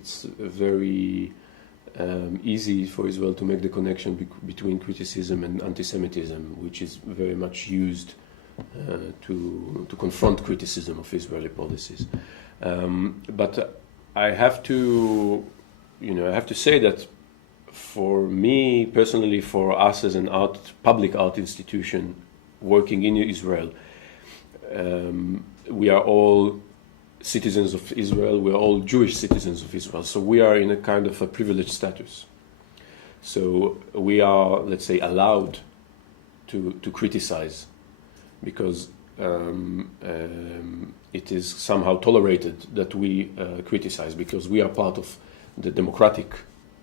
it's very easy for Israel to make the connection between criticism and anti-Semitism, which is very much used to confront criticism of Israeli policies. But I have to say that for me personally, for us as an public art institution working in Israel, we are all citizens of Israel. We are all Jewish citizens of Israel. So we are in a kind of a privileged status. So we are, let's say, allowed to criticize, because it is somehow tolerated that we criticize, because we are part of the democratic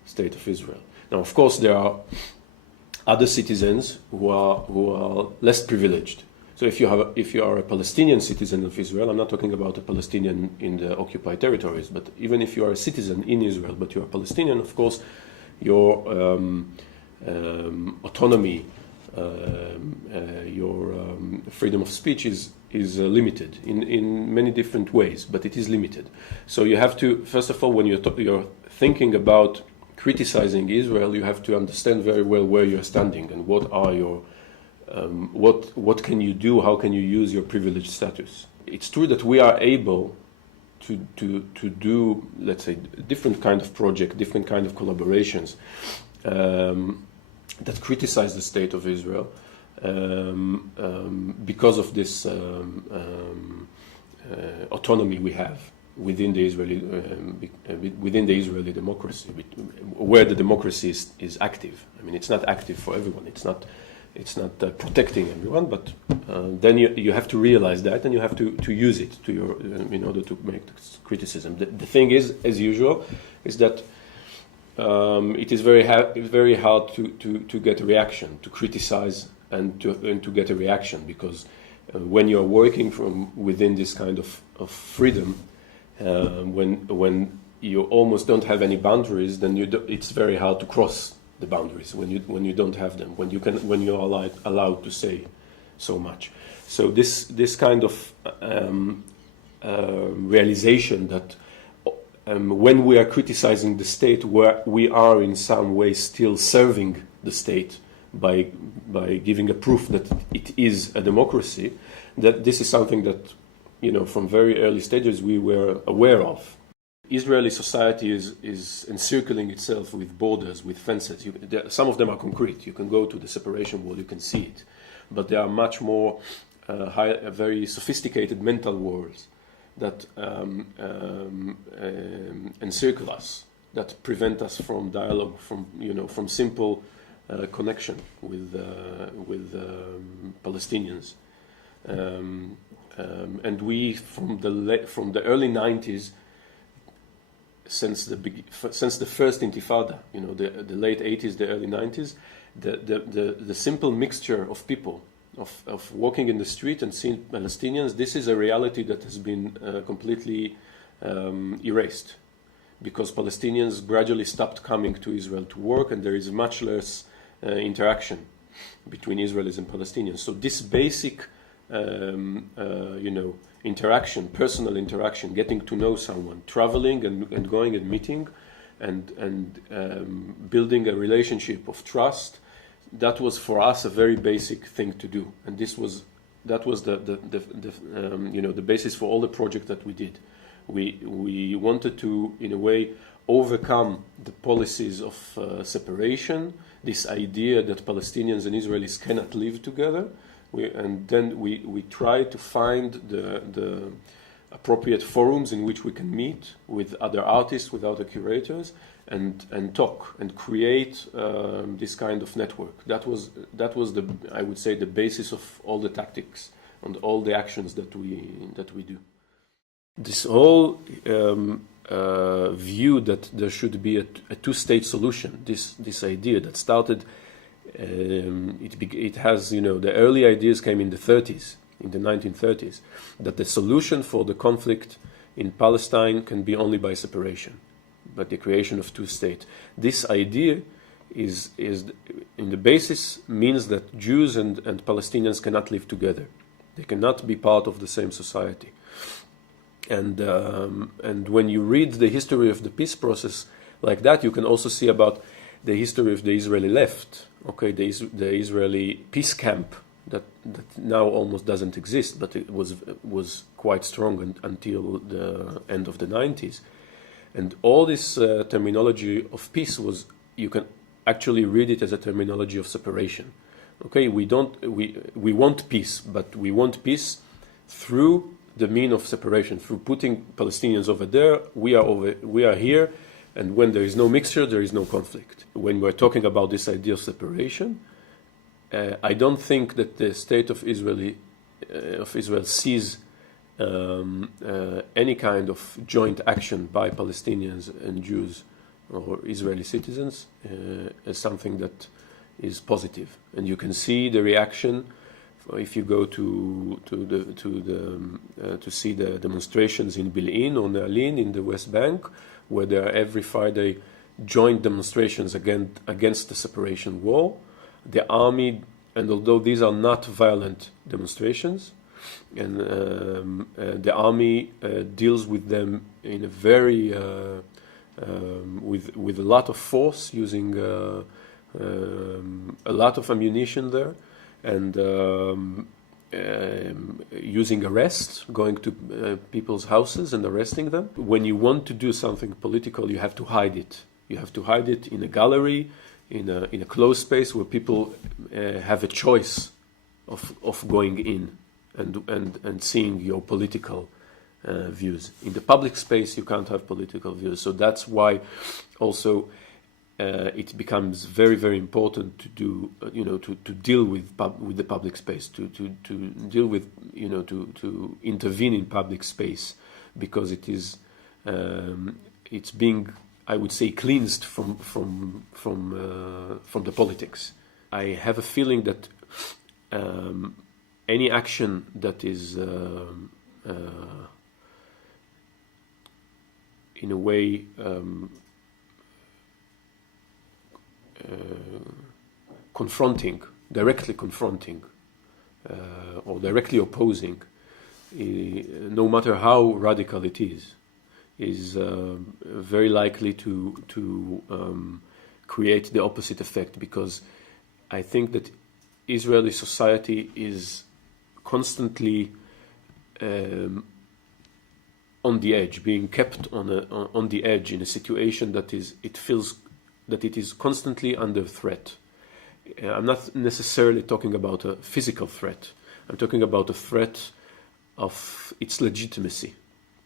state of Israel. Now, of course, there are other citizens who are less privileged. So if you are a Palestinian citizen of Israel, I'm not talking about a Palestinian in the occupied territories, but even if you are a citizen in Israel, but you are Palestinian, of course, your autonomy, your freedom of speech is limited in many different ways, but it is limited. So you have to, first of all, when you're thinking about criticizing Israel, you have to understand very well where you're standing and what are your what can you do, how can you use your privileged status. It's true that we are able to do, let's say, different kind of project, different kind of collaborations that criticize the state of Israel because of this autonomy we have within the Israeli democracy, where the democracy is active. I mean, it's not active for everyone. It's not protecting everyone, but then you have to realize that, and you have to use it to your in order to make criticism. The thing is, as usual, is that it is very hard to get a reaction, to criticize and to get a reaction, because when you are working from within this kind of freedom, when you almost don't have any boundaries, then it's very hard to cross the boundaries when you don't have them, when you are allowed to say so much. So this kind of realization that when we are criticizing the state, we are in some way still serving the state by giving a proof that it is a democracy, that this is something that, from very early stages we were aware of. Israeli society is encircling itself with borders, with fences. Some of them are concrete. You can go to the separation wall, you can see it. But there are much more very sophisticated mental walls that encircle us, that prevent us from dialogue, from simple connection with Palestinians. And we, from the early 90s, since the first Intifada, the late 80s, the early 90s, the simple mixture of people, of walking in the street and seeing Palestinians, this is a reality that has been completely erased, because Palestinians gradually stopped coming to Israel to work, and there is much less interaction between Israelis and Palestinians. So this basic interaction, personal interaction, getting to know someone, traveling and going and meeting, and building a relationship of trust, that was for us a very basic thing to do, and that was the basis for all the project that we did. We wanted to, in a way, overcome the policies of separation, this idea that Palestinians and Israelis cannot live together. We try to find the appropriate forums in which we can meet with other artists, with other curators, and talk and create this kind of network. That was I would say, the basis of all the tactics and all the actions that we do. This whole view that there should be a two-state solution, this idea that started. It has, the early ideas came in the 30s, in the 1930s, that the solution for the conflict in Palestine can be only by separation, but the creation of two states. This idea is in the basis means that Jews and Palestinians cannot live together. They cannot be part of the same society. And when you read the history of the peace process like that, you can also see about the history of the Israeli left. Okay, the Israeli peace camp that now almost doesn't exist, but it was quite strong until the end of the 90s. And all this terminology of peace was, you can actually read it as a terminology of separation. Okay, we want peace, but we want peace through the mean of separation, through putting Palestinians over there, we are here, and when there is no mixture, there is no conflict. When we're talking about this idea of separation, I don't think that the state of Israel sees any kind of joint action by Palestinians and Jews or Israeli citizens as something that is positive. And you can see the reaction if you go to see the demonstrations in Bil'in or Ne'alin in the West Bank, where there are every Friday joint demonstrations against the separation wall. The army, and although these are not violent demonstrations, and the army deals with them in a very with a lot of force, using a lot of ammunition there, and using arrests, going to people's houses and arresting them. When you want to do something political, you have to hide it. You have to hide it in a gallery, in a closed space where people have a choice of going in and seeing your political views. In the public space, you can't have political views. So that's why also it becomes very, very important to do, to deal with the public space, to deal with, to intervene in public space, because it is it's being, I would say, cleansed from the politics. I have a feeling that any action that is in a way directly confronting or directly opposing, no matter how radical it is very likely to create the opposite effect, because I think that Israeli society is constantly on the edge, being kept on the edge in a situation that it feels that it is constantly under threat. I'm not necessarily talking about a physical threat. I'm talking about a threat of its legitimacy.